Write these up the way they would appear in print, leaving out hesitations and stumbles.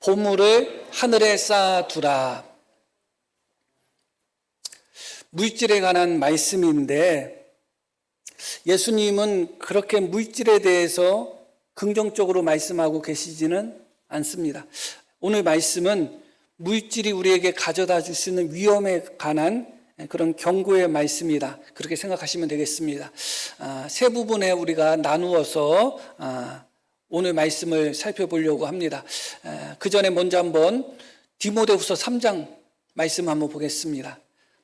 보물을 하늘에 쌓아두라. 물질에 관한 말씀인데 예수님은 그렇게 물질에 대해서 긍정적으로 말씀하고 계시지는 않습니다. 오늘 말씀은 물질이 우리에게 가져다 줄 수 있는 위험에 관한 그런 경고의 말씀이다. 그렇게 생각하시면 되겠습니다. 세 부분에 우리가 나누어서 오늘 말씀을 살펴보려고 합니다. 그 전에 먼저 한번 디모데후서 3장 말씀 한번 보겠습니다.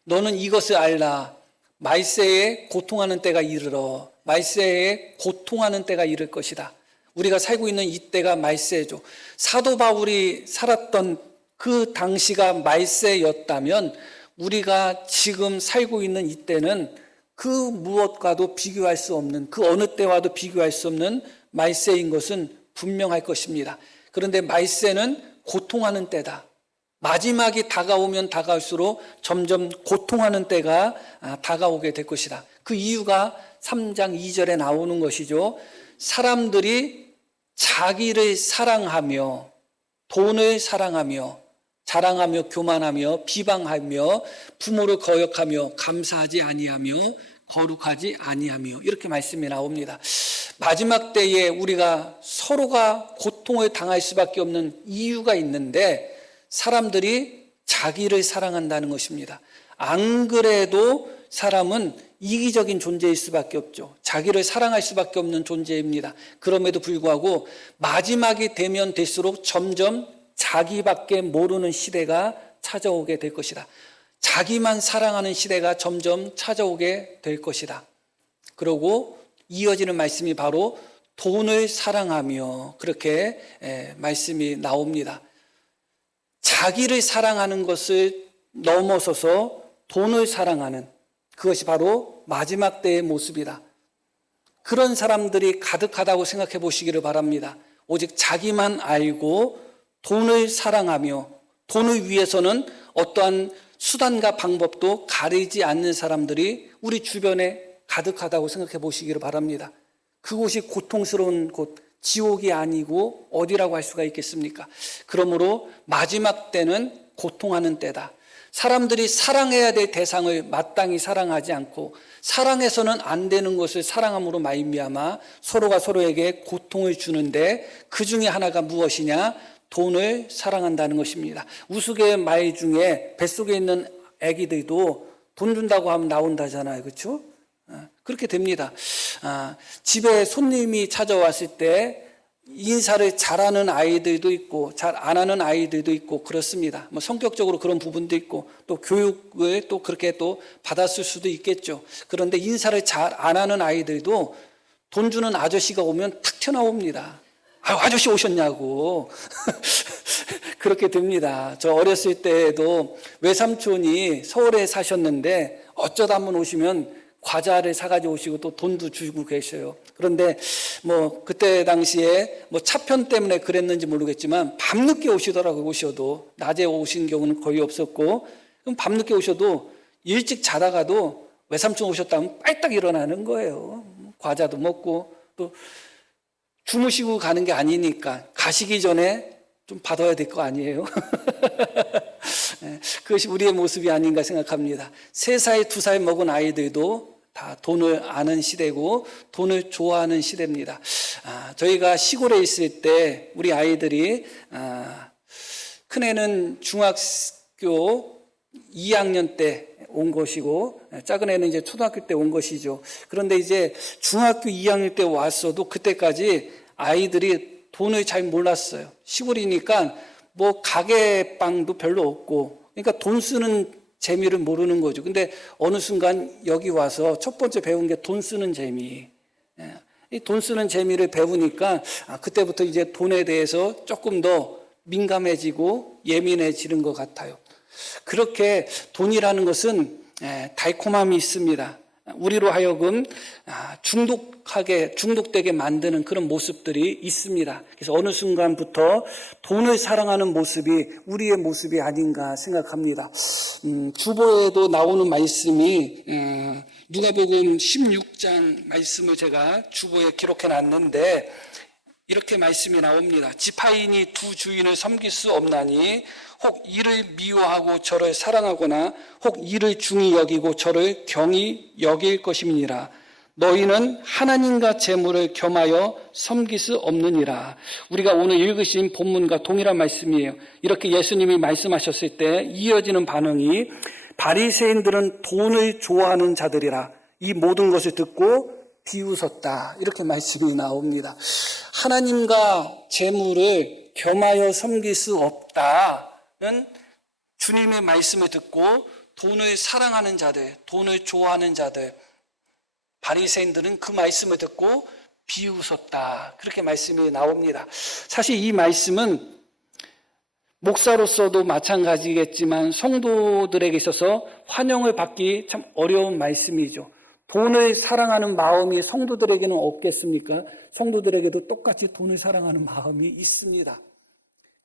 너는 이것을 알라. 말세에 고통하는 때가 이르러. 말세에 고통하는 때가 이를 것이다. 우리가 살고 있는 이 때가 말세죠. 사도 바울이 살았던 그 당시가 말세였다면 우리가 지금 살고 있는 이 때는 그 무엇과도 비교할 수 없는, 그 어느 때와도 비교할 수 없는 말세인 것은 분명할 것입니다. 그런데 말세는 고통하는 때다. 마지막이 다가오면 다가올수록 점점 고통하는 때가 다가오게 될 것이다. 그 이유가 3장 2절에 나오는 것이죠. 사람들이 자기를 사랑하며 돈을 사랑하며 자랑하며 교만하며 비방하며 부모를 거역하며 감사하지 아니하며 거룩하지 아니하며 이렇게 말씀이 나옵니다. 마지막 때에 우리가 서로가 고통을 당할 수밖에 없는 이유가 있는데 사람들이 자기를 사랑한다는 것입니다. 안 그래도 사람은 이기적인 존재일 수밖에 없죠. 자기를 사랑할 수밖에 없는 존재입니다. 그럼에도 불구하고 마지막이 되면 될수록 점점 자기밖에 모르는 시대가 찾아오게 될 것이다. 자기만 사랑하는 시대가 점점 찾아오게 될 것이다. 그리고 이어지는 말씀이 바로 돈을 사랑하며 그렇게 말씀이 나옵니다. 자기를 사랑하는 것을 넘어서서 돈을 사랑하는 그것이 바로 마지막 때의 모습이다. 그런 사람들이 가득하다고 생각해 보시기를 바랍니다. 오직 자기만 알고 돈을 사랑하며 돈을 위해서는 어떠한 수단과 방법도 가리지 않는 사람들이 우리 주변에 가득하다고 생각해 보시기를 바랍니다. 그곳이 고통스러운 곳, 지옥이 아니고 어디라고 할 수가 있겠습니까? 그러므로 마지막 때는 고통하는 때다. 사람들이 사랑해야 될 대상을 마땅히 사랑하지 않고 사랑해서는 안 되는 것을 사랑함으로 말미암아 서로가 서로에게 고통을 주는데 그 중에 하나가 무엇이냐? 돈을 사랑한다는 것입니다. 우스갯 말 중에 뱃속에 있는 아기들도 돈 준다고 하면 나온다잖아요. 그렇죠? 그렇게 됩니다. 집에 손님이 찾아왔을 때 인사를 잘하는 아이들도 있고 잘 안 하는 아이들도 있고 그렇습니다. 성격적으로 그런 부분도 있고 또 교육을 또 그렇게 또 받았을 수도 있겠죠. 그런데 인사를 잘 안 하는 아이들도 돈 주는 아저씨가 오면 탁 튀어나옵니다. 아저씨 오셨냐고. 그렇게 됩니다. 저 어렸을 때에도 외삼촌이 서울에 사셨는데 어쩌다 한번 오시면 과자를 사가지고 오시고 또 돈도 주고 계셔요. 그런데 그때 당시에 차편 때문에 그랬는지 모르겠지만 밤늦게 오시더라고요. 오셔도 낮에 오신 경우는 거의 없었고 그럼 밤늦게 오셔도 일찍 자다가도 외삼촌 오셨다면 빨딱 일어나는 거예요. 과자도 먹고 또 주무시고 가는 게 아니니까 가시기 전에 좀 받아야 될 거 아니에요? 그것이 우리의 모습이 아닌가 생각합니다. 3살, 2살 먹은 아이들도 다 돈을 아는 시대고 돈을 좋아하는 시대입니다. 저희가 시골에 있을 때 우리 아이들이 큰애는 중학교 2학년 때 온 것이고 작은 애는 이제 초등학교 때 온 것이죠. 그런데 이제 중학교 2학년 때 왔어도 그때까지 아이들이 돈을 잘 몰랐어요. 시골이니까 가게방도 별로 없고 그러니까 돈 쓰는 재미를 모르는 거죠. 근데 어느 순간 여기 와서 첫 번째 배운 게 돈 쓰는 재미. 이 돈 쓰는 재미를 배우니까 그때부터 이제 돈에 대해서 조금 더 민감해지고 예민해지는 것 같아요. 그렇게 돈이라는 것은 달콤함이 있습니다. 우리로 하여금 중독되게 만드는 그런 모습들이 있습니다. 그래서 어느 순간부터 돈을 사랑하는 모습이 우리의 모습이 아닌가 생각합니다. 주보에도 나오는 말씀이 누가복음 16장 말씀을 제가 주보에 기록해 놨는데 이렇게 말씀이 나옵니다. 지파인이 두 주인을 섬길 수 없나니 혹 이를 미워하고 저를 사랑하거나 혹 이를 중히 여기고 저를 경히 여길 것임이니라. 너희는 하나님과 재물을 겸하여 섬길 수 없느니라. 우리가 오늘 읽으신 본문과 동일한 말씀이에요. 이렇게 예수님이 말씀하셨을 때 이어지는 반응이 바리새인들은 돈을 좋아하는 자들이라 이 모든 것을 듣고 비웃었다. 이렇게 말씀이 나옵니다. 하나님과 재물을 겸하여 섬길 수 없다는 주님의 말씀을 듣고 돈을 사랑하는 자들, 돈을 좋아하는 자들, 바리새인들은 그 말씀을 듣고 비웃었다. 그렇게 말씀이 나옵니다. 사실 이 말씀은 목사로서도 마찬가지겠지만 성도들에게 있어서 환영을 받기 참 어려운 말씀이죠. 돈을 사랑하는 마음이 성도들에게는 없겠습니까? 성도들에게도 똑같이 돈을 사랑하는 마음이 있습니다.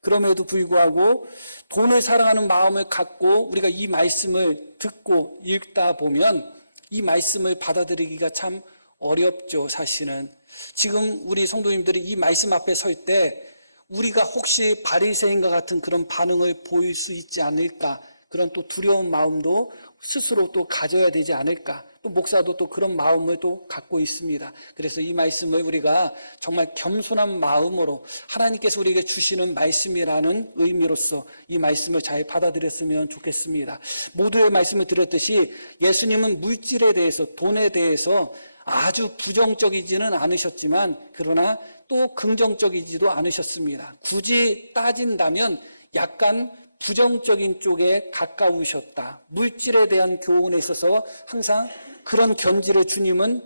그럼에도 불구하고 돈을 사랑하는 마음을 갖고 우리가 이 말씀을 듣고 읽다 보면 이 말씀을 받아들이기가 참 어렵죠, 사실은. 지금 우리 성도님들이 이 말씀 앞에 설 때 우리가 혹시 바리새인과 같은 그런 반응을 보일 수 있지 않을까? 그런 또 두려운 마음도 스스로 또 가져야 되지 않을까? 또 목사도 또 그런 마음을 또 갖고 있습니다. 그래서 이 말씀을 우리가 정말 겸손한 마음으로 하나님께서 우리에게 주시는 말씀이라는 의미로서 이 말씀을 잘 받아들였으면 좋겠습니다. 모두의 말씀을 들었듯이 예수님은 물질에 대해서, 돈에 대해서 아주 부정적이지는 않으셨지만 그러나 또 긍정적이지도 않으셨습니다. 굳이 따진다면 약간 부정적인 쪽에 가까우셨다. 물질에 대한 교훈에 있어서 항상 그런 견지를 주님은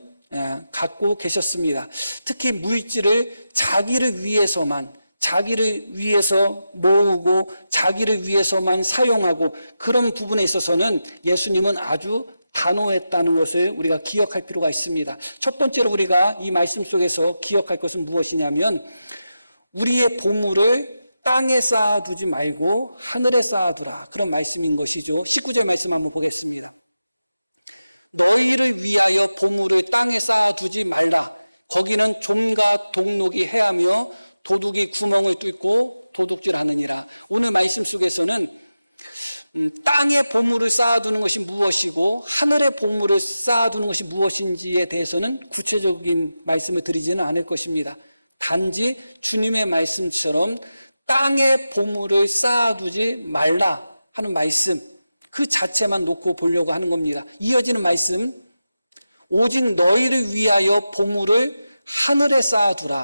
갖고 계셨습니다. 특히 물질을 자기를 위해서만, 자기를 위해서 모으고 자기를 위해서만 사용하고 그런 부분에 있어서는 예수님은 아주 단호했다는 것을 우리가 기억할 필요가 있습니다. 첫 번째로 우리가 이 말씀 속에서 기억할 것은 무엇이냐면 우리의 보물을 땅에 쌓아두지 말고 하늘에 쌓아두라. 그런 말씀인 것이죠. 19절 말씀을 보겠습니다. 너희를 위하여 보물을 땅에 쌓아두지 말라. 거기는 종과 도둑이 해하며 도둑이 구멍을 뚫고 도둑질 하느니라. 오늘 말씀 속에서는 땅에 보물을 쌓아두는 것이 무엇이고 하늘에 보물을 쌓아두는 것이 무엇인지에 대해서는 구체적인 말씀을 드리지는 않을 것입니다. 단지 주님의 말씀처럼 땅에 보물을 쌓아두지 말라 하는 말씀 그 자체만 놓고 보려고 하는 겁니다. 이어지는 말씀 오직 너희를 위하여 보물을 하늘에 쌓아두라.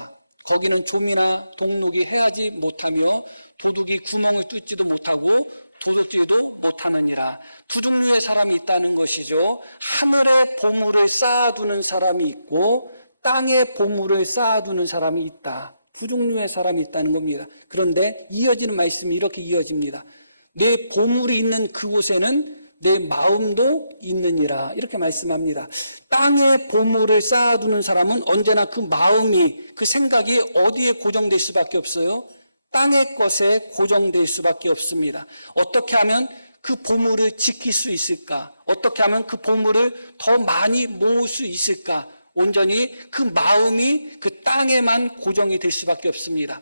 거기는 좀이나 동록이 해하지 못하며 도둑이 구멍을 뚫지도 못하고 도둑질도 못하느니라. 두 종류의 사람이 있다는 것이죠. 하늘에 보물을 쌓아두는 사람이 있고 땅에 보물을 쌓아두는 사람이 있다. 두 종류의 사람이 있다는 겁니다. 그런데 이어지는 말씀이 이렇게 이어집니다. 내 보물이 있는 그곳에는 내 마음도 있느니라. 이렇게 말씀합니다. 땅에 보물을 쌓아두는 사람은 언제나 그 마음이, 그 생각이 어디에 고정될 수밖에 없어요? 땅의 것에 고정될 수밖에 없습니다. 어떻게 하면 그 보물을 지킬 수 있을까? 어떻게 하면 그 보물을 더 많이 모을 수 있을까? 온전히 그 마음이 그 땅에만 고정이 될 수밖에 없습니다.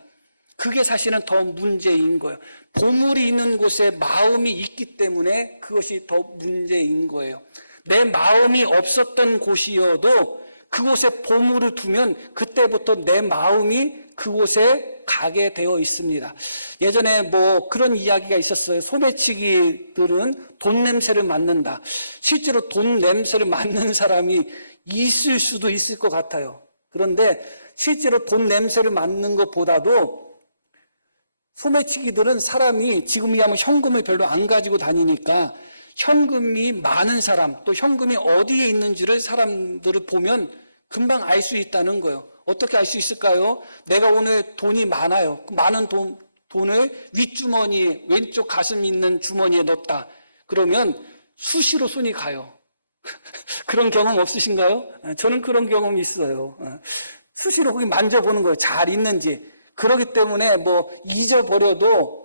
그게 사실은 더 문제인 거예요. 보물이 있는 곳에 마음이 있기 때문에 그것이 더 문제인 거예요. 내 마음이 없었던 곳이어도 그곳에 보물을 두면 그때부터 내 마음이 그곳에 가게 되어 있습니다. 예전에 뭐 그런 이야기가 있었어요. 소매치기들은 돈 냄새를 맡는다. 실제로 돈 냄새를 맡는 사람이 있을 수도 있을 것 같아요. 그런데 실제로 돈 냄새를 맡는 것보다도 소매치기들은 사람이 지금이야말로 현금을 별로 안 가지고 다니니까 현금이 많은 사람, 또 현금이 어디에 있는지를 사람들을 보면 금방 알 수 있다는 거예요. 어떻게 알 수 있을까요? 내가 오늘 돈이 많아요. 그 많은 돈을 윗주머니에, 왼쪽 가슴 있는 주머니에 넣었다. 그러면 수시로 손이 가요. 그런 경험 없으신가요? 저는 그런 경험이 있어요. 수시로 거기 만져보는 거예요. 잘 있는지. 그렇기 때문에 뭐 잊어버려도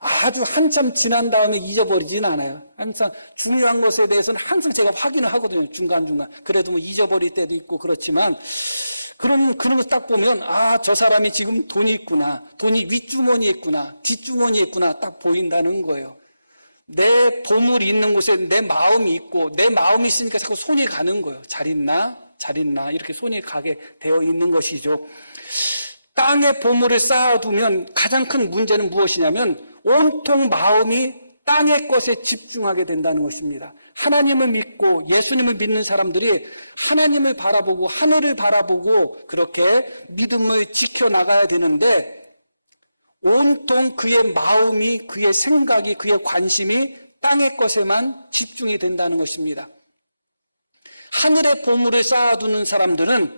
아주 한참 지난 다음에 잊어버리지는 않아요. 항상 중요한 것에 대해서는 항상 제가 확인을 하거든요. 중간중간. 그래도 뭐 잊어버릴 때도 있고 그렇지만 그런 거 딱 보면, 아, 저 사람이 지금 돈이 있구나. 돈이 윗주머니에 있구나. 뒷주머니에 있구나. 딱 보인다는 거예요. 내 보물이 있는 곳에 내 마음이 있고, 내 마음이 있으니까 자꾸 손이 가는 거예요. 잘 있나? 잘 있나? 이렇게 손이 가게 되어 있는 것이죠. 땅에 보물을 쌓아두면 가장 큰 문제는 무엇이냐면, 온통 마음이 땅의 것에 집중하게 된다는 것입니다. 하나님을 믿고 예수님을 믿는 사람들이 하나님을 바라보고 하늘을 바라보고 그렇게 믿음을 지켜나가야 되는데, 온통 그의 마음이, 그의 생각이, 그의 관심이 땅의 것에만 집중이 된다는 것입니다. 하늘의 보물을 쌓아두는 사람들은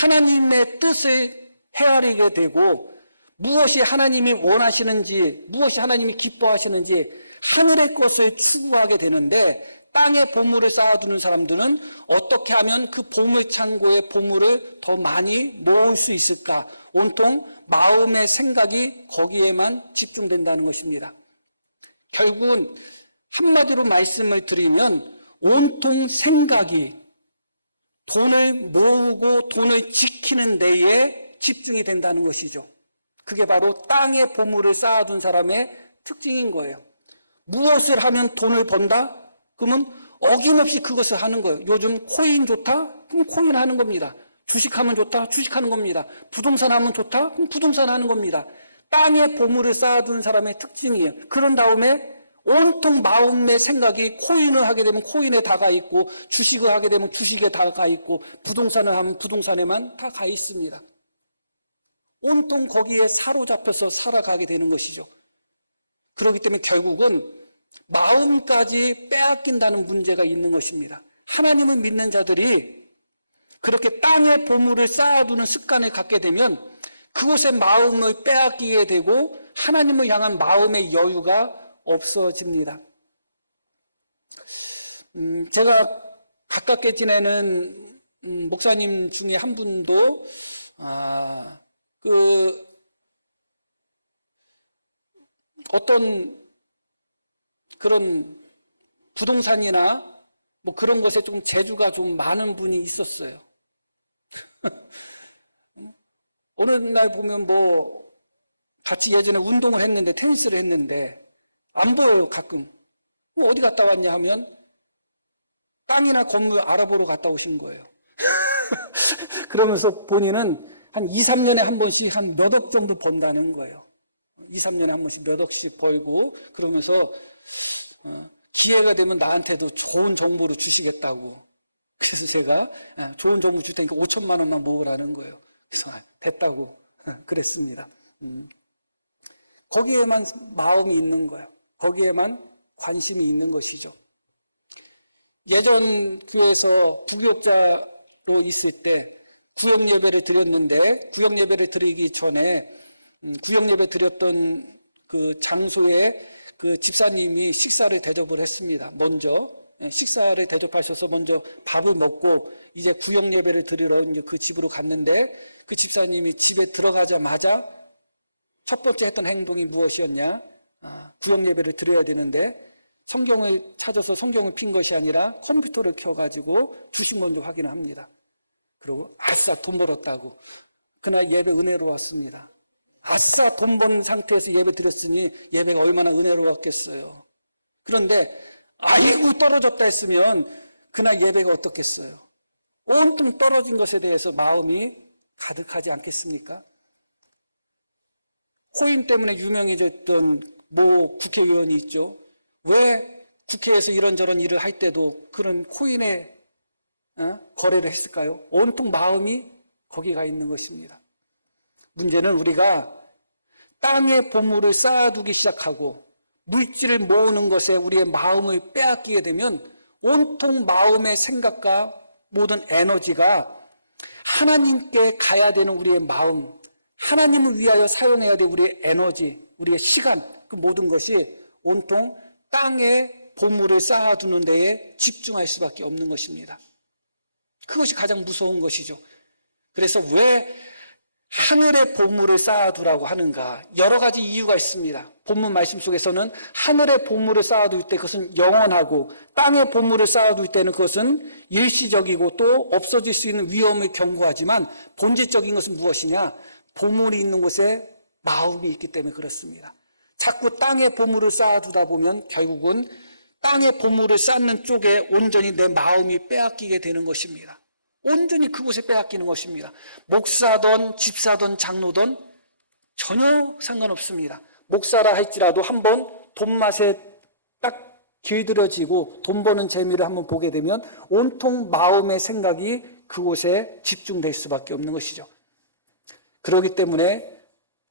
하나님의 뜻을 헤아리게 되고, 무엇이 하나님이 원하시는지, 무엇이 하나님이 기뻐하시는지 하늘의 것을 추구하게 되는데, 땅에 보물을 쌓아두는 사람들은 어떻게 하면 그 보물 창고에 보물을 더 많이 모을 수 있을까? 온통 마음의 생각이 거기에만 집중된다는 것입니다. 결국은 한마디로 말씀을 드리면 온통 생각이 돈을 모으고 돈을 지키는 데에 집중이 된다는 것이죠. 그게 바로 땅에 보물을 쌓아둔 사람의 특징인 거예요. 무엇을 하면 돈을 번다? 그러면 어김없이 그것을 하는 거예요. 요즘 코인 좋다? 그럼 코인 하는 겁니다. 주식하면 좋다? 주식하는 겁니다. 부동산 하면 좋다? 그럼 부동산 하는 겁니다. 땅에 보물을 쌓아둔 사람의 특징이에요. 그런 다음에 온통 마음의 생각이 코인을 하게 되면 코인에 다 가 있고, 주식을 하게 되면 주식에 다 가 있고, 부동산을 하면 부동산에만 다 가 있습니다. 온통 거기에 사로잡혀서 살아가게 되는 것이죠. 그렇기 때문에 결국은 마음까지 빼앗긴다는 문제가 있는 것입니다. 하나님을 믿는 자들이 그렇게 땅에 보물을 쌓아두는 습관을 갖게 되면 그곳에 마음을 빼앗기게 되고 하나님을 향한 마음의 여유가 없어집니다. 제가 가깝게 지내는 목사님 중에 한 분도 어떤 그런 부동산이나 뭐 그런 것에 좀 재주가 좀 많은 분이 있었어요. 어느 날 보면 뭐 같이 예전에 운동을 했는데, 테니스를 했는데 안 보여요. 가끔 어디 갔다 왔냐 하면 땅이나 건물 알아보러 갔다 오신 거예요. 그러면서 본인은 한 2, 3년에 한 번씩 한 몇 억 정도 번다는 거예요. 2, 3년에 한 번씩 몇 억씩 벌고, 그러면서 기회가 되면 나한테도 좋은 정보를 주시겠다고. 그래서 제가 좋은 정보 줄 테니까 5천만 원만 모으라는 거예요. 그래서 됐다고 그랬습니다. 거기에만 마음이 있는 거예요. 거기에만 관심이 있는 것이죠. 예전 교회에서 부교육자로 있을 때 구역 예배를 드렸는데, 구역 예배를 드리기 전에 구역 예배 드렸던 그 장소에 그 집사님이 식사를 대접을 했습니다. 먼저 식사를 대접하셔서 먼저 밥을 먹고 이제 구역 예배를 드리러 이제 그 집으로 갔는데, 그 집사님이 집에 들어가자마자 첫 번째 했던 행동이 무엇이었냐? 구역 예배를 드려야 되는데 성경을 찾아서 성경을 핀 것이 아니라 컴퓨터를 켜가지고 주식 먼저 확인을 합니다. 그리고 아싸 돈 벌었다고. 그날 예배 은혜로웠습니다. 아싸 돈 번 상태에서 예배 드렸으니 예배가 얼마나 은혜로웠겠어요. 그런데 아이고 떨어졌다 했으면 그날 예배가 어떻겠어요? 온통 떨어진 것에 대해서 마음이 가득하지 않겠습니까? 코인 때문에 유명해졌던 모 국회의원이 있죠. 왜 국회에서 이런저런 일을 할 때도 그런 코인에 거래를 했을까요? 온통 마음이 거기 가 있는 것입니다. 문제는 우리가 땅에 보물을 쌓아두기 시작하고 물질을 모으는 것에 우리의 마음을 빼앗기게 되면 온통 마음의 생각과 모든 에너지가 하나님께 가야 되는 우리의 마음, 하나님을 위하여 사용해야 될 우리의 에너지, 우리의 시간, 그 모든 것이 온통 땅에 보물을 쌓아두는 데에 집중할 수밖에 없는 것입니다. 그것이 가장 무서운 것이죠. 그래서 왜 하늘의 보물을 쌓아두라고 하는가? 여러 가지 이유가 있습니다. 본문 말씀 속에서는 하늘의 보물을 쌓아둘 때 그것은 영원하고, 땅의 보물을 쌓아둘 때는 그것은 일시적이고 또 없어질 수 있는 위험을 경고하지만, 본질적인 것은 무엇이냐? 보물이 있는 곳에 마음이 있기 때문에 그렇습니다. 자꾸 땅의 보물을 쌓아두다 보면 결국은 땅의 보물을 쌓는 쪽에 온전히 내 마음이 빼앗기게 되는 것입니다. 온전히 그곳에 빼앗기는 것입니다. 목사든 집사든 장로든 전혀 상관없습니다. 목사라 할지라도 한번 돈맛에 딱 길들여지고 돈 버는 재미를 한번 보게 되면 온통 마음의 생각이 그곳에 집중될 수밖에 없는 것이죠. 그렇기 때문에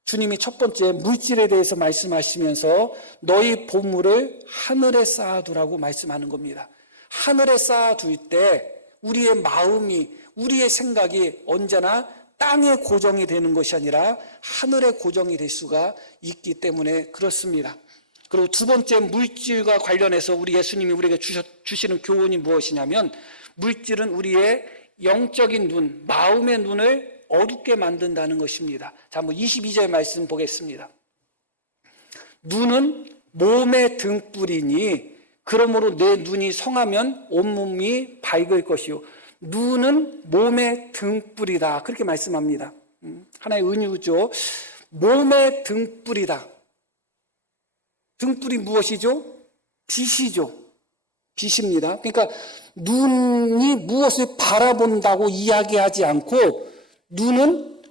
주님이 첫 번째 물질에 대해서 말씀하시면서 너희 보물을 하늘에 쌓아두라고 말씀하는 겁니다. 하늘에 쌓아둘 때 우리의 마음이, 우리의 생각이 언제나 땅에 고정이 되는 것이 아니라 하늘에 고정이 될 수가 있기 때문에 그렇습니다. 그리고 두 번째, 물질과 관련해서 우리 예수님이 우리에게 주시는 교훈이 무엇이냐면, 물질은 우리의 영적인 눈, 마음의 눈을 어둡게 만든다는 것입니다. 자, 한번 22절 말씀 보겠습니다. 눈은 몸의 등불이니 그러므로 내 눈이 성하면 온몸이 밝을 것이요. 눈은 몸의 등불이다. 그렇게 말씀합니다. 하나의 은유죠. 몸의 등불이다. 등불이 무엇이죠? 빛이죠. 빛입니다. 그러니까 눈이 무엇을 바라본다고 이야기하지 않고 눈은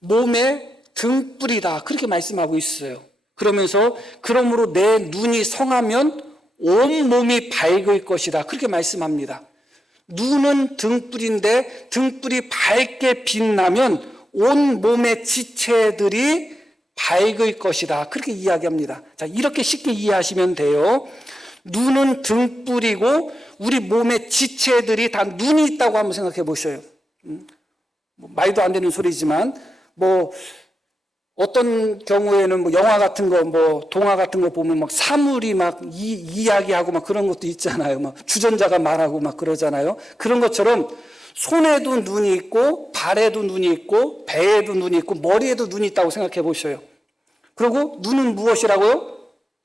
몸의 등불이다. 그렇게 말씀하고 있어요. 그러면서 그러므로 내 눈이 성하면 온 몸이 밝을 것이다. 그렇게 말씀합니다. 눈은 등불인데 등불이 밝게 빛나면 온 몸의 지체들이 밝을 것이다. 그렇게 이야기합니다. 자, 이렇게 쉽게 이해하시면 돼요. 눈은 등불이고 우리 몸의 지체들이 다 눈이 있다고 한번 생각해 보셔요. 말도 안 되는 소리지만 어떤 경우에는 영화 같은 거, 동화 같은 거 보면 막 사물이 막 이야기하고 막 그런 것도 있잖아요. 막 주전자가 말하고 막 그러잖아요. 그런 것처럼 손에도 눈이 있고, 발에도 눈이 있고, 배에도 눈이 있고, 머리에도 눈이 있다고 생각해 보셔요. 그리고 눈은 무엇이라고요?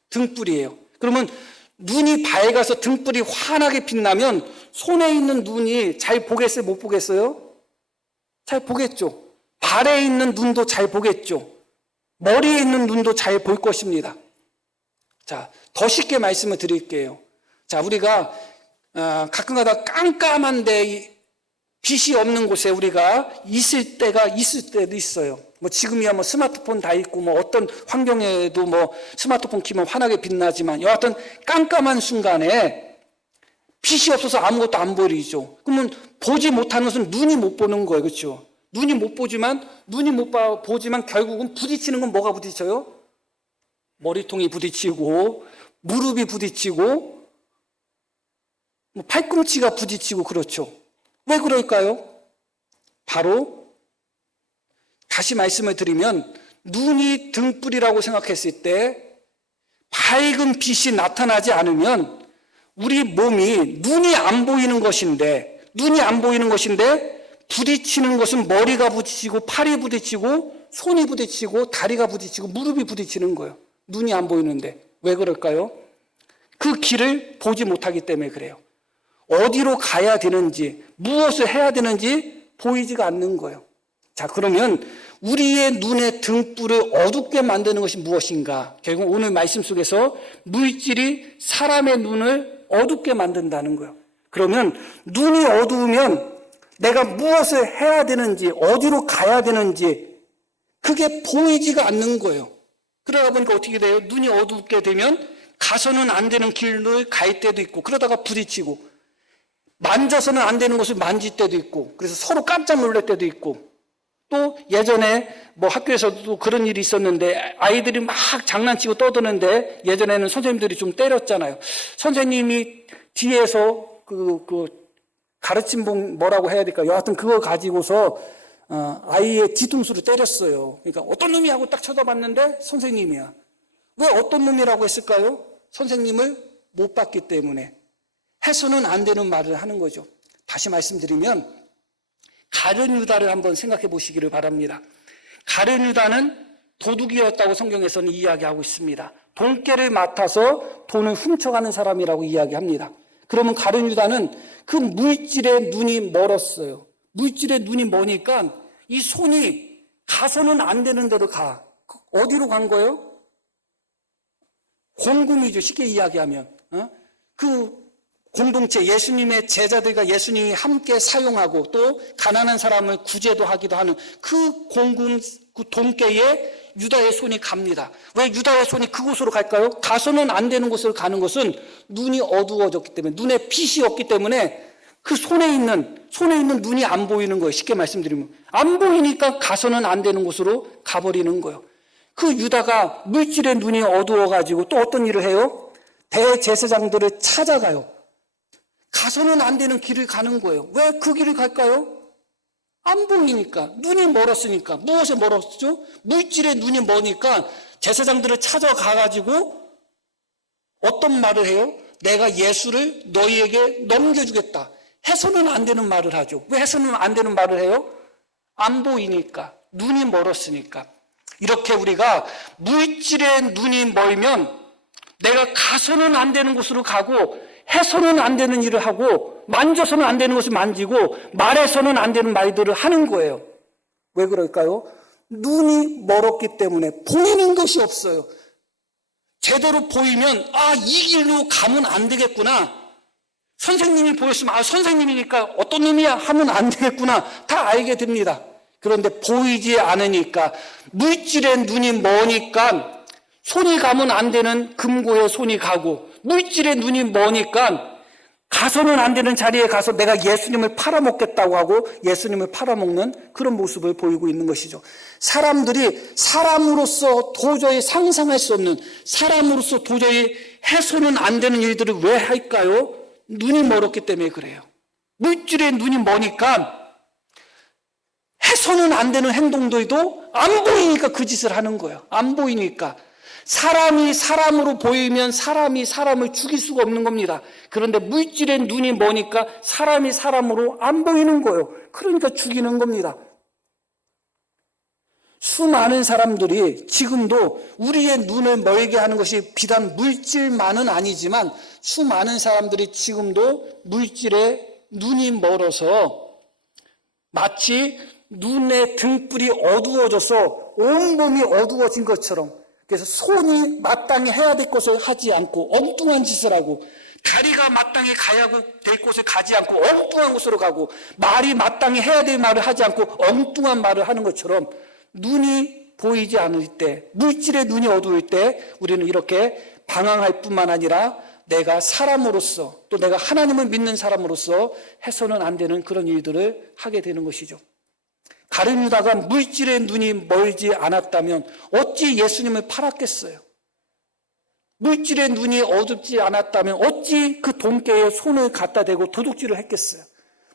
등불이에요. 그러면 눈이 밝아서 등불이 환하게 빛나면 손에 있는 눈이 잘 보겠어요? 못 보겠어요? 잘 보겠죠. 발에 있는 눈도 잘 보겠죠. 머리에 있는 눈도 잘 볼 것입니다. 자, 더 쉽게 말씀을 드릴게요. 자, 우리가 가끔가다 깜깜한데 빛이 없는 곳에 우리가 있을 때도 있어요. 지금이야 스마트폰 다 있고 어떤 환경에도 스마트폰 키면 환하게 빛나지만 여하튼 깜깜한 순간에 빛이 없어서 아무것도 안 보이죠. 그러면 보지 못하는 것은 눈이 못 보는 거예요. 그렇죠? 눈이 못 보지만 결국은 부딪히는 건 뭐가 부딪혀요? 머리통이 부딪히고 무릎이 부딪히고 팔꿈치가 부딪히고 그렇죠. 왜 그럴까요? 바로 다시 말씀을 드리면 눈이 등불이라고 생각했을 때 밝은 빛이 나타나지 않으면 우리 몸이 눈이 안 보이는 것인데 부딪히는 것은 머리가 부딪히고 팔이 부딪히고 손이 부딪히고 다리가 부딪히고 무릎이 부딪히는 거예요. 눈이 안 보이는데. 왜 그럴까요? 그 길을 보지 못하기 때문에 그래요. 어디로 가야 되는지, 무엇을 해야 되는지 보이지가 않는 거예요. 자, 그러면 우리의 눈의 등불을 어둡게 만드는 것이 무엇인가? 결국 오늘 말씀 속에서 물질이 사람의 눈을 어둡게 만든다는 거예요. 그러면 눈이 어두우면 내가 무엇을 해야 되는지, 어디로 가야 되는지 그게 보이지가 않는 거예요. 그러다 보니까 어떻게 돼요? 눈이 어둡게 되면 가서는 안 되는 길을 갈 때도 있고, 그러다가 부딪히고, 만져서는 안 되는 것을 만질 때도 있고, 그래서 서로 깜짝 놀랄 때도 있고, 또 예전에 학교에서도 그런 일이 있었는데 아이들이 막 장난치고 떠드는데 예전에는 선생님들이 좀 때렸잖아요. 선생님이 뒤에서 가르침 뭐라고 해야 될까? 여하튼 그거 가지고서 아이의 뒤통수를 때렸어요. 그러니까 어떤 놈이 하고 딱 쳐다봤는데 선생님이야. 왜 어떤 놈이라고 했을까요? 선생님을 못 봤기 때문에. 해서는 안 되는 말을 하는 거죠. 다시 말씀드리면 가룟 유다를 한번 생각해 보시기를 바랍니다. 가룟 유다는 도둑이었다고 성경에서는 이야기하고 있습니다. 돈깨를 맡아서 돈을 훔쳐가는 사람이라고 이야기합니다. 그러면 가룟 유다는 그 물질에 눈이 멀었어요. 물질에 눈이 머니까 이 손이 가서는 안 되는 데로 가. 어디로 간 거예요? 공금이죠. 쉽게 이야기하면. 그 공동체, 예수님의 제자들과 예수님이 함께 사용하고 또 가난한 사람을 구제도 하기도 하는 그 공금, 그 돈깨에 유다의 손이 갑니다. 왜 유다의 손이 그곳으로 갈까요? 가서는 안 되는 곳으로 가는 것은 눈이 어두워졌기 때문에, 눈에 빛이 없기 때문에 그 손에 있는 눈이 안 보이는 거예요. 쉽게 말씀드리면. 안 보이니까 가서는 안 되는 곳으로 가버리는 거예요. 그 유다가 물질의 눈이 어두워가지고 또 어떤 일을 해요? 대제사장들을 찾아가요. 가서는 안 되는 길을 가는 거예요. 왜 그 길을 갈까요? 안 보이니까. 눈이 멀었으니까. 무엇에 멀었죠? 물질의 눈이 머니까 제사장들을 찾아가가지고 어떤 말을 해요? 내가 예수를 너희에게 넘겨주겠다. 해서는 안 되는 말을 하죠. 왜 해서는 안 되는 말을 해요? 안 보이니까. 눈이 멀었으니까. 이렇게 우리가 물질의 눈이 멀면 내가 가서는 안 되는 곳으로 가고 해서는 안 되는 일을 하고 만져서는 안 되는 것을 만지고 말해서는 안 되는 말들을 하는 거예요. 왜 그럴까요? 눈이 멀었기 때문에 보이는 것이 없어요. 제대로 보이면 이 길로 가면 안 되겠구나. 선생님이 보였으면 선생님이니까 어떤 놈이야 하면 안 되겠구나. 다 알게 됩니다. 그런데 보이지 않으니까 물질의 눈이 머니까 손이 가면 안 되는 금고에 손이 가고 물질의 눈이 머니까 가서는 안 되는 자리에 가서 내가 예수님을 팔아먹겠다고 하고 예수님을 팔아먹는 그런 모습을 보이고 있는 것이죠. 사람들이 사람으로서 도저히 상상할 수 없는, 사람으로서 도저히 해서는 안 되는 일들을 왜 할까요? 눈이 멀었기 때문에 그래요. 물질의 눈이 머니까 해서는 안 되는 행동들도 안 보이니까 그 짓을 하는 거예요. 안 보이니까. 사람이 사람으로 보이면 사람이 사람을 죽일 수가 없는 겁니다. 그런데 물질의 눈이 머니까 사람이 사람으로 안 보이는 거예요. 그러니까 죽이는 겁니다. 수많은 사람들이 지금도 우리의 눈을 멀게 하는 것이 비단 물질만은 아니지만 수많은 사람들이 지금도 물질에 눈이 멀어서 마치 눈의 등불이 어두워져서 온몸이 어두워진 것처럼, 그래서 손이 마땅히 해야 될 것을 하지 않고 엉뚱한 짓을 하고, 다리가 마땅히 가야 될 곳을 가지 않고 엉뚱한 곳으로 가고, 말이 마땅히 해야 될 말을 하지 않고 엉뚱한 말을 하는 것처럼 눈이 보이지 않을 때, 물질의 눈이 어두울 때 우리는 이렇게 방황할 뿐만 아니라 내가 사람으로서 또 내가 하나님을 믿는 사람으로서 해서는 안 되는 그런 일들을 하게 되는 것이죠. 가룟 유다가 물질의 눈이 멀지 않았다면 어찌 예수님을 팔았겠어요? 물질의 눈이 어둡지 않았다면 어찌 그 돈깨에 손을 갖다 대고 도둑질을 했겠어요?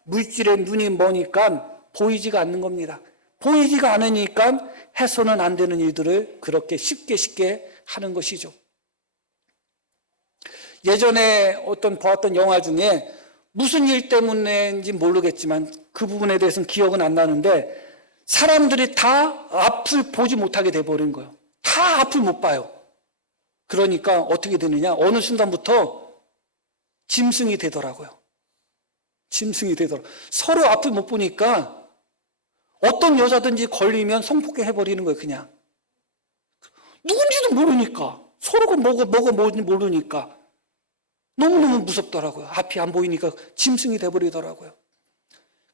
물질의 눈이 머니까 보이지가 않는 겁니다. 보이지가 않으니까 해서는 안 되는 일들을 그렇게 쉽게 하는 것이죠. 예전에 보았던 영화 중에 무슨 일 때문인지 모르겠지만 그 부분에 대해서는 기억은 안 나는데 사람들이 다 앞을 보지 못하게 돼버린 거예요. 다 앞을 못 봐요. 그러니까 어떻게 되느냐, 어느 순간부터 짐승이 되더라고요. 짐승이 되더라고요. 서로 앞을 못 보니까 어떤 여자든지 걸리면 성폭행 해버리는 거예요. 그냥 누군지도 모르니까, 서로가 뭐가 뭔지 모르니까 너무너무 무섭더라고요. 앞이 안 보이니까 짐승이 돼버리더라고요.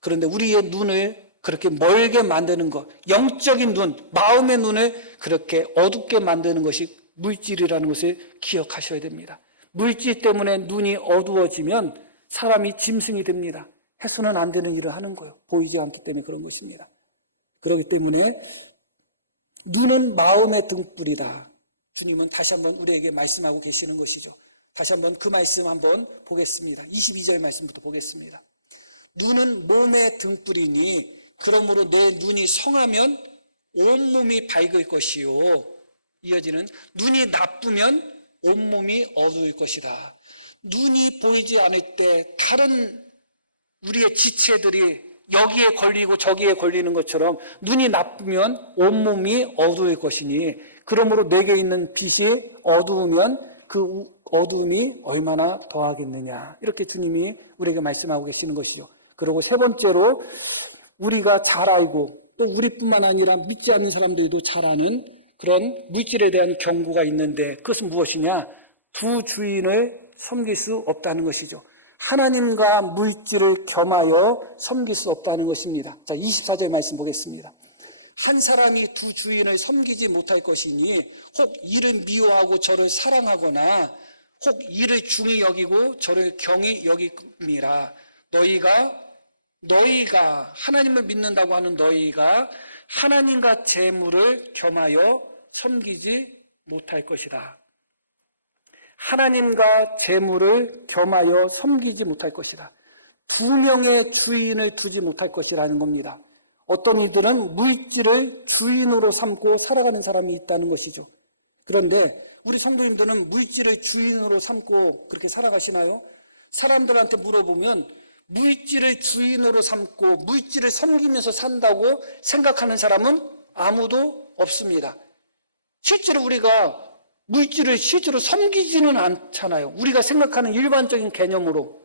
그런데 우리의 눈을 그렇게 멀게 만드는 것, 영적인 눈, 마음의 눈을 그렇게 어둡게 만드는 것이 물질이라는 것을 기억하셔야 됩니다. 물질 때문에 눈이 어두워지면 사람이 짐승이 됩니다. 해서는 안 되는 일을 하는 거예요. 보이지 않기 때문에 그런 것입니다. 그렇기 때문에 눈은 마음의 등불이다. 주님은 다시 한번 우리에게 말씀하고 계시는 것이죠. 다시 한번 그 말씀 한번 보겠습니다. 22절 말씀부터 보겠습니다. 눈은 몸의 등불이니 그러므로 내 눈이 성하면 온몸이 밝을 것이요. 이어지는 눈이 나쁘면 온몸이 어두울 것이다. 눈이 보이지 않을 때 다른 우리의 지체들이 여기에 걸리고 저기에 걸리는 것처럼 눈이 나쁘면 온몸이 어두울 것이니 그러므로 내게 있는 빛이 어두우면 그 어두움이 얼마나 더하겠느냐. 이렇게 주님이 우리에게 말씀하고 계시는 것이죠. 그리고 세 번째로 우리가 잘 알고 또 우리뿐만 아니라 믿지 않는 사람들도 잘 아는 그런 물질에 대한 경고가 있는데 그것은 무엇이냐? 두 주인을 섬길 수 없다는 것이죠. 하나님과 물질을 겸하여 섬길 수 없다는 것입니다. 자, 24절 말씀 보겠습니다. 한 사람이 두 주인을 섬기지 못할 것이니 혹 이를 미워하고 저를 사랑하거나 혹 이를 중히 여기고 저를 경히 여김이라. 너희가 하나님을 믿는다고 하는 너희가 하나님과 재물을 겸하여 섬기지 못할 것이다. 하나님과 재물을 겸하여 섬기지 못할 것이다. 두 명의 주인을 두지 못할 것이라는 겁니다. 어떤 이들은 물질을 주인으로 삼고 살아가는 사람이 있다는 것이죠. 그런데 우리 성도님들은 물질을 주인으로 삼고 그렇게 살아가시나요? 사람들한테 물어보면 물질을 주인으로 삼고 물질을 섬기면서 산다고 생각하는 사람은 아무도 없습니다. 실제로 우리가 물질을 실제로 섬기지는 않잖아요. 우리가 생각하는 일반적인 개념으로.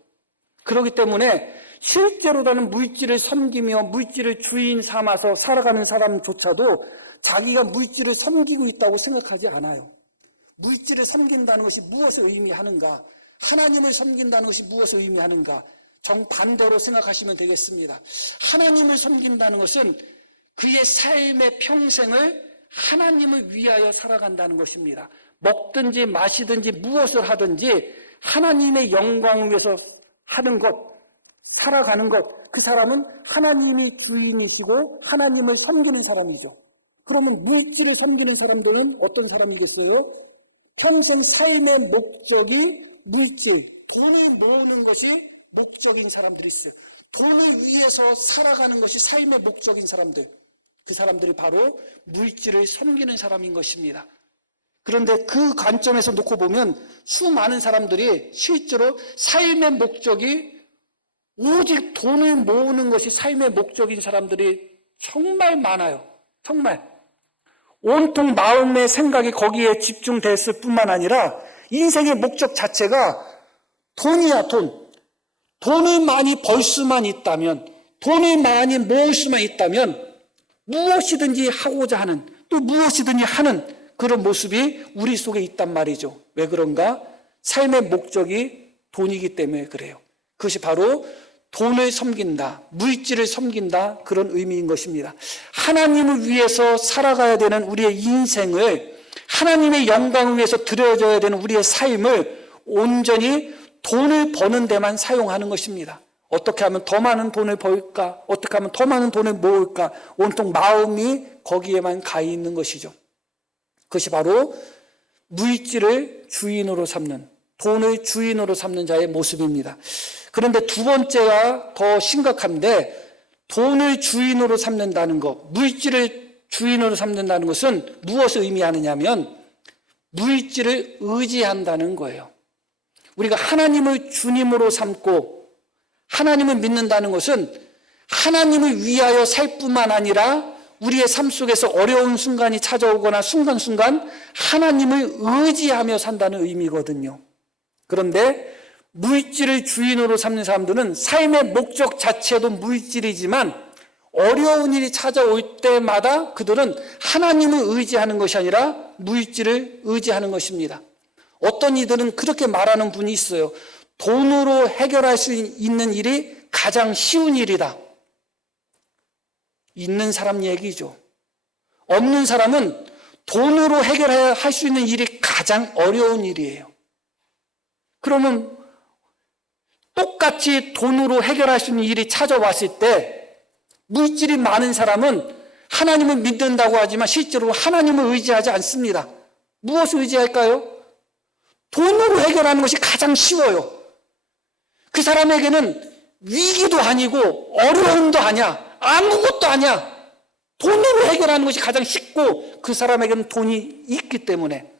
그렇기 때문에 실제로라는 물질을 섬기며 물질을 주인 삼아서 살아가는 사람조차도 자기가 물질을 섬기고 있다고 생각하지 않아요. 물질을 섬긴다는 것이 무엇을 의미하는가? 하나님을 섬긴다는 것이 무엇을 의미하는가? 정반대로 생각하시면 되겠습니다. 하나님을 섬긴다는 것은 그의 삶의 평생을 하나님을 위하여 살아간다는 것입니다. 먹든지 마시든지 무엇을 하든지 하나님의 영광을 위해서 하는 것, 살아가는 것, 그 사람은 하나님이 주인이시고 하나님을 섬기는 사람이죠. 그러면 물질을 섬기는 사람들은 어떤 사람이겠어요? 평생 삶의 목적이 물질, 돈을 모으는 것이 목적인 사람들이 있어요. 돈을 위해서 살아가는 것이 삶의 목적인 사람들, 그 사람들이 바로 물질을 섬기는 사람인 것입니다. 그런데 그 관점에서 놓고 보면 수많은 사람들이 실제로 삶의 목적이 오직 돈을 모으는 것이 삶의 목적인 사람들이 정말 많아요. 정말. 온통 마음의 생각이 거기에 집중됐을 뿐만 아니라 인생의 목적 자체가 돈이야, 돈. 돈을 많이 벌 수만 있다면, 돈을 많이 모을 수만 있다면 무엇이든지 하고자 하는, 또 무엇이든지 하는 그런 모습이 우리 속에 있단 말이죠. 왜 그런가? 삶의 목적이 돈이기 때문에 그래요. 그것이 바로 돈을 섬긴다, 물질을 섬긴다, 그런 의미인 것입니다. 하나님을 위해서 살아가야 되는 우리의 인생을, 하나님의 영광을 위해서 드려져야 되는 우리의 삶을 온전히 돈을 버는 데만 사용하는 것입니다. 어떻게 하면 더 많은 돈을 벌까? 어떻게 하면 더 많은 돈을 모을까? 온통 마음이 거기에만 가 있는 것이죠. 그것이 바로 물질을 주인으로 삼는, 돈을 주인으로 삼는 자의 모습입니다. 그런데 두 번째가 더 심각한데, 돈을 주인으로 삼는다는 것, 물질을 주인으로 삼는다는 것은 무엇을 의미하느냐면 물질을 의지한다는 거예요. 우리가 하나님을 주님으로 삼고 하나님을 믿는다는 것은 하나님을 위하여 살 뿐만 아니라 우리의 삶 속에서 어려운 순간이 찾아오거나 순간순간 하나님을 의지하며 산다는 의미거든요. 그런데 물질을 주인으로 삼는 사람들은 삶의 목적 자체도 물질이지만 어려운 일이 찾아올 때마다 그들은 하나님을 의지하는 것이 아니라 물질을 의지하는 것입니다. 어떤 이들은 그렇게 말하는 분이 있어요. 돈으로 해결할 수 있는 일이 가장 쉬운 일이다. 있는 사람 얘기죠. 없는 사람은 돈으로 해결할 수 있는 일이 가장 어려운 일이에요. 그러면 똑같이 돈으로 해결할 수 있는 일이 찾아왔을 때 물질이 많은 사람은 하나님을 믿는다고 하지만 실제로 하나님을 의지하지 않습니다. 무엇을 의지할까요? 돈으로 해결하는 것이 가장 쉬워요. 그 사람에게는 위기도 아니고 어려움도 아니야. 아무것도 아니야. 돈으로 해결하는 것이 가장 쉽고 그 사람에게는 돈이 있기 때문에.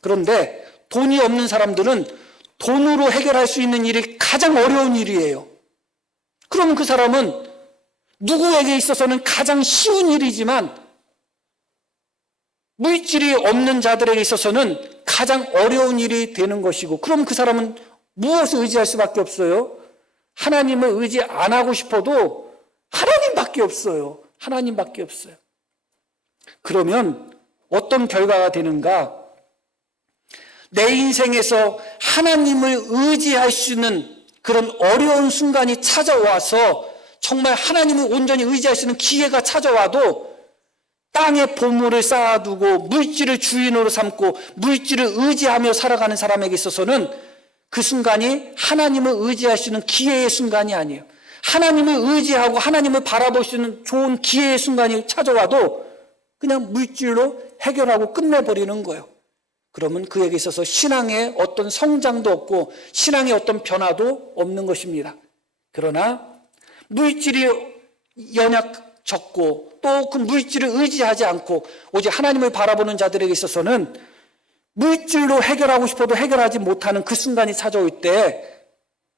그런데 돈이 없는 사람들은 돈으로 해결할 수 있는 일이 가장 어려운 일이에요. 그러면 그 사람은 누구에게 있어서는 가장 쉬운 일이지만 물질이 없는 자들에게 있어서는 가장 어려운 일이 되는 것이고, 그럼 그 사람은 무엇을 의지할 수밖에 없어요? 하나님을 의지 안 하고 싶어도 하나님밖에 없어요. 하나님밖에 없어요. 그러면 어떤 결과가 되는가? 내 인생에서 하나님을 의지할 수 있는 그런 어려운 순간이 찾아와서 정말 하나님을 온전히 의지할 수 있는 기회가 찾아와도 땅에 보물을 쌓아두고 물질을 주인으로 삼고 물질을 의지하며 살아가는 사람에게 있어서는 그 순간이 하나님을 의지할 수 있는 기회의 순간이 아니에요. 하나님을 의지하고 하나님을 바라볼 수 있는 좋은 기회의 순간이 찾아와도 그냥 물질로 해결하고 끝내버리는 거예요. 그러면 그에게 있어서 신앙의 어떤 성장도 없고 신앙의 어떤 변화도 없는 것입니다. 그러나 물질이 적고 또 그 물질을 의지하지 않고 오직 하나님을 바라보는 자들에게 있어서는 물질로 해결하고 싶어도 해결하지 못하는 그 순간이 찾아올 때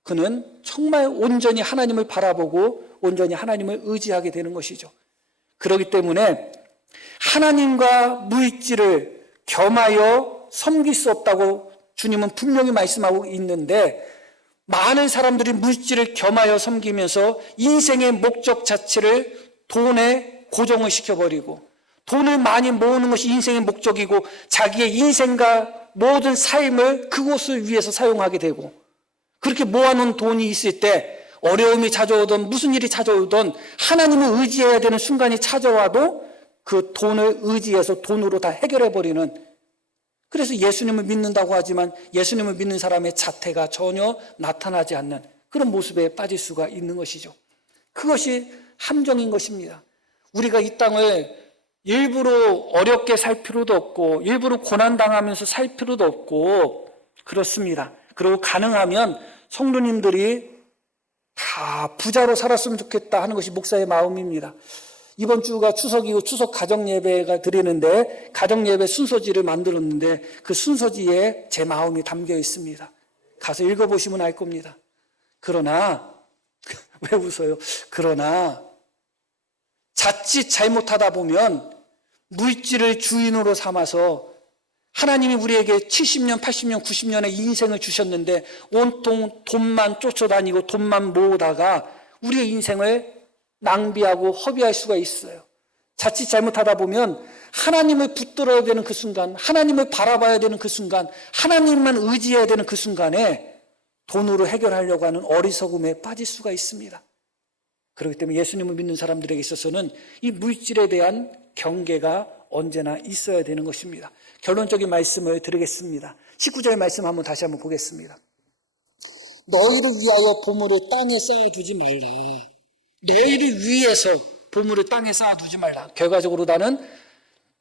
그는 정말 온전히 하나님을 바라보고 온전히 하나님을 의지하게 되는 것이죠. 그렇기 때문에 하나님과 물질을 겸하여 섬길 수 없다고 주님은 분명히 말씀하고 있는데, 많은 사람들이 물질을 겸하여 섬기면서 인생의 목적 자체를 돈에 고정을 시켜버리고 돈을 많이 모으는 것이 인생의 목적이고 자기의 인생과 모든 삶을 그곳을 위해서 사용하게 되고, 그렇게 모아놓은 돈이 있을 때 어려움이 찾아오든 무슨 일이 찾아오든 하나님을 의지해야 되는 순간이 찾아와도 그 돈을 의지해서 돈으로 다 해결해버리는, 그래서 예수님을 믿는다고 하지만 예수님을 믿는 사람의 자태가 전혀 나타나지 않는 그런 모습에 빠질 수가 있는 것이죠. 그것이 함정인 것입니다. 우리가 이 땅을 일부러 어렵게 살 필요도 없고 일부러 고난당하면서 살 필요도 없고 그렇습니다. 그리고 가능하면 성도님들이 다 부자로 살았으면 좋겠다 하는 것이 목사의 마음입니다. 이번 주가 추석이고 추석 가정예배가 드리는데 가정예배 순서지를 만들었는데 그 순서지에 제 마음이 담겨 있습니다. 가서 읽어보시면 알 겁니다. 그러나 왜 웃어요? 그러나 자칫 잘못하다 보면 물질을 주인으로 삼아서 하나님이 우리에게 70년, 80년, 90년의 인생을 주셨는데 온통 돈만 쫓아다니고 돈만 모으다가 우리의 인생을 낭비하고 허비할 수가 있어요. 자칫 잘못하다 보면 하나님을 붙들어야 되는 그 순간, 하나님을 바라봐야 되는 그 순간, 하나님만 의지해야 되는 그 순간에 돈으로 해결하려고 하는 어리석음에 빠질 수가 있습니다. 그렇기 때문에 예수님을 믿는 사람들에게 있어서는 이 물질에 대한 경계가 언제나 있어야 되는 것입니다. 결론적인 말씀을 드리겠습니다. 19절 말씀 한번 다시 한번 보겠습니다. 너희를 위하여 보물을 땅에 쌓아두지 말라. 너희를 위해서 보물을 땅에 쌓아두지 말라. 결과적으로 나는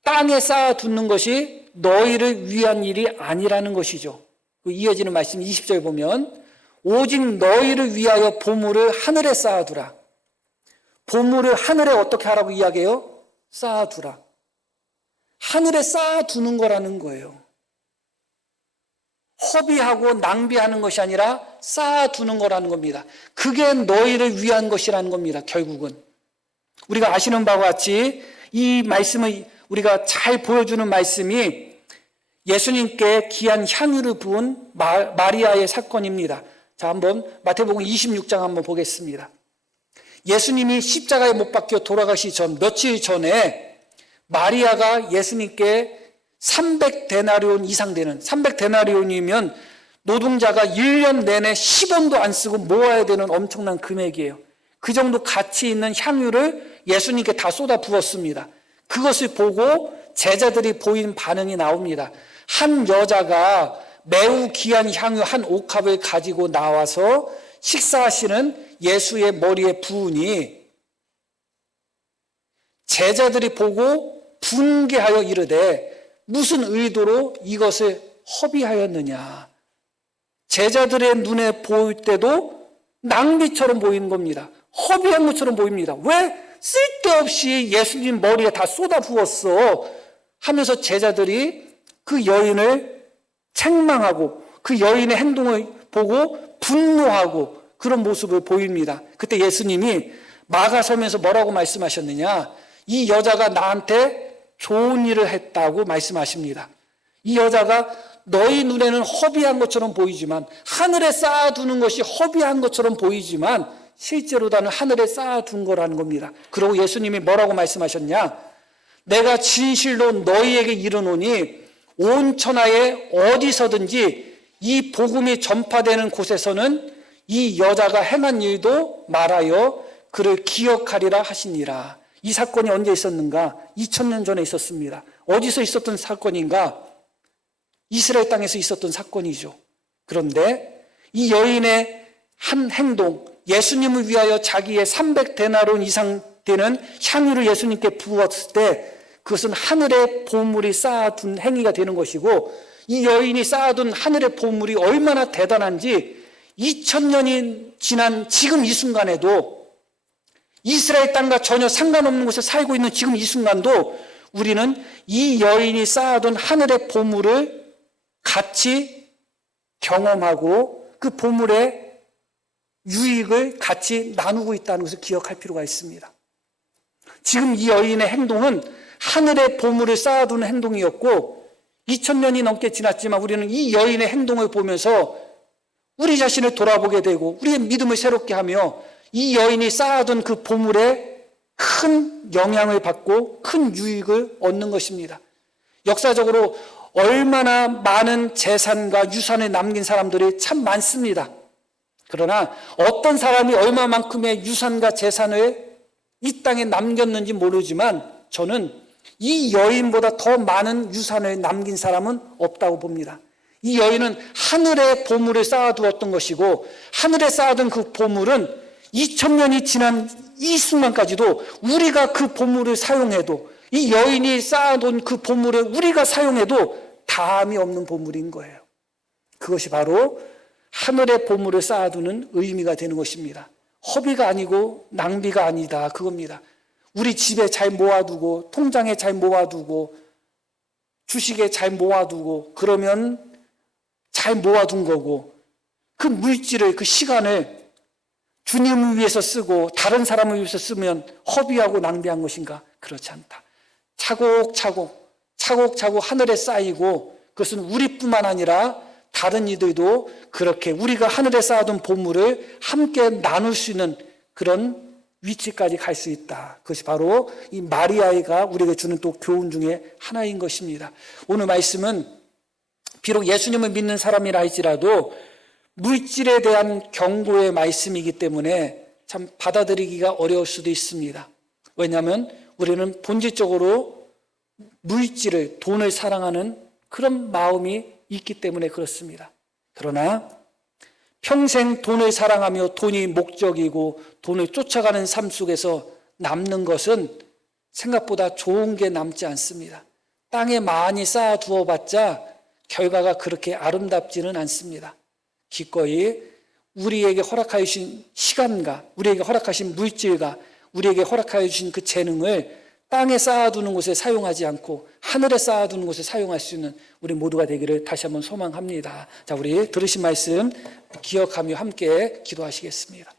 땅에 쌓아두는 것이 너희를 위한 일이 아니라는 것이죠. 이어지는 말씀 20절 보면 오직 너희를 위하여 보물을 하늘에 쌓아두라. 보물을 하늘에 어떻게 하라고 이야기해요? 쌓아두라. 하늘에 쌓아두는 거라는 거예요. 허비하고 낭비하는 것이 아니라 쌓아두는 거라는 겁니다. 그게 너희를 위한 것이라는 겁니다. 결국은 우리가 아시는 바와 같이 이 말씀을 우리가 잘 보여주는 말씀이 예수님께 귀한 향유를 부은 마리아의 사건입니다. 자, 한번 마태복음 26장 한번 보겠습니다. 예수님이 십자가에 못 박혀 돌아가시 전 며칠 전에 마리아가 예수님께 300데나리온 이상 되는 300데나리온이면 노동자가 1년 내내 10원도 안 쓰고 모아야 되는 엄청난 금액이에요. 그 정도 가치 있는 향유를 예수님께 다 쏟아 부었습니다. 그것을 보고 제자들이 보인 반응이 나옵니다. 한 여자가 매우 귀한 향유 한 옥합을 가지고 나와서 식사하시는 예수의 머리에 부으니 제자들이 보고 분개하여 이르되 무슨 의도로 이것을 허비하였느냐. 제자들의 눈에 보일 때도 낭비처럼 보이는 겁니다. 허비한 것처럼 보입니다. 왜 쓸데없이 예수님 머리에 다 쏟아 부었어 하면서 제자들이 그 여인을 책망하고 그 여인의 행동을 보고 분노하고 그런 모습을 보입니다. 그때 예수님이 막아서면서 뭐라고 말씀하셨느냐? 이 여자가 나한테 좋은 일을 했다고 말씀하십니다. 이 여자가 너희 눈에는 허비한 것처럼 보이지만, 하늘에 쌓아두는 것이 허비한 것처럼 보이지만 실제로 나는 하늘에 쌓아둔 거라는 겁니다. 그리고 예수님이 뭐라고 말씀하셨냐? 내가 진실로 너희에게 이르노니 온 천하에 어디서든지 이 복음이 전파되는 곳에서는 이 여자가 행한 일도 말하여 그를 기억하리라 하시니라. 이 사건이 언제 있었는가? 2000년 전에 있었습니다. 어디서 있었던 사건인가? 이스라엘 땅에서 있었던 사건이죠. 그런데 이 여인의 한 행동, 예수님을 위하여 자기의 300데나론 이상 되는 향유를 예수님께 부었을 때 그것은 하늘의 보물이 쌓아둔 행위가 되는 것이고, 이 여인이 쌓아둔 하늘의 보물이 얼마나 대단한지 2000년이 지난 지금 이 순간에도, 이스라엘 땅과 전혀 상관없는 곳에 살고 있는 지금 이 순간도 우리는 이 여인이 쌓아둔 하늘의 보물을 같이 경험하고 그 보물의 유익을 같이 나누고 있다는 것을 기억할 필요가 있습니다. 지금 이 여인의 행동은 하늘의 보물을 쌓아두는 행동이었고, 2000년이 넘게 지났지만 우리는 이 여인의 행동을 보면서 우리 자신을 돌아보게 되고 우리의 믿음을 새롭게 하며 이 여인이 쌓아둔 그 보물에 큰 영향을 받고 큰 유익을 얻는 것입니다. 역사적으로 얼마나 많은 재산과 유산을 남긴 사람들이 참 많습니다. 그러나 어떤 사람이 얼마만큼의 유산과 재산을 이 땅에 남겼는지 모르지만 저는 이 여인보다 더 많은 유산을 남긴 사람은 없다고 봅니다. 이 여인은 하늘의 보물을 쌓아두었던 것이고, 하늘에 쌓아둔 그 보물은 2000년이 지난 이 순간까지도 우리가 그 보물을 사용해도, 이 여인이 쌓아둔 그 보물을 우리가 사용해도 다함이 없는 보물인 거예요. 그것이 바로 하늘의 보물을 쌓아두는 의미가 되는 것입니다. 허비가 아니고 낭비가 아니다, 그겁니다. 우리 집에 잘 모아두고, 통장에 잘 모아두고, 주식에 잘 모아두고, 그러면 잘 모아둔 거고, 그 물질을, 그 시간을 주님을 위해서 쓰고 다른 사람을 위해서 쓰면 허비하고 낭비한 것인가? 그렇지 않다. 차곡차곡 하늘에 쌓이고, 그것은 우리뿐만 아니라 다른 이들도 그렇게 우리가 하늘에 쌓아둔 보물을 함께 나눌 수 있는 그런 위치까지 갈 수 있다. 그것이 바로 이 마리아가 우리에게 주는 또 교훈 중에 하나인 것입니다. 오늘 말씀은 비록 예수님을 믿는 사람이라 할지라도 물질에 대한 경고의 말씀이기 때문에 참 받아들이기가 어려울 수도 있습니다. 왜냐하면 우리는 본질적으로 물질을, 돈을 사랑하는 그런 마음이 있기 때문에 그렇습니다. 그러나 평생 돈을 사랑하며 돈이 목적이고 돈을 쫓아가는 삶 속에서 남는 것은 생각보다 좋은 게 남지 않습니다. 땅에 많이 쌓아두어 봤자 결과가 그렇게 아름답지는 않습니다. 기꺼이 우리에게 허락하여 주신 시간과 우리에게 허락하신 물질과 우리에게 허락하여 주신 그 재능을 땅에 쌓아두는 곳에 사용하지 않고 하늘에 쌓아두는 곳에 사용할 수 있는 우리 모두가 되기를 다시 한번 소망합니다. 자, 우리 들으신 말씀 기억하며 함께 기도하시겠습니다.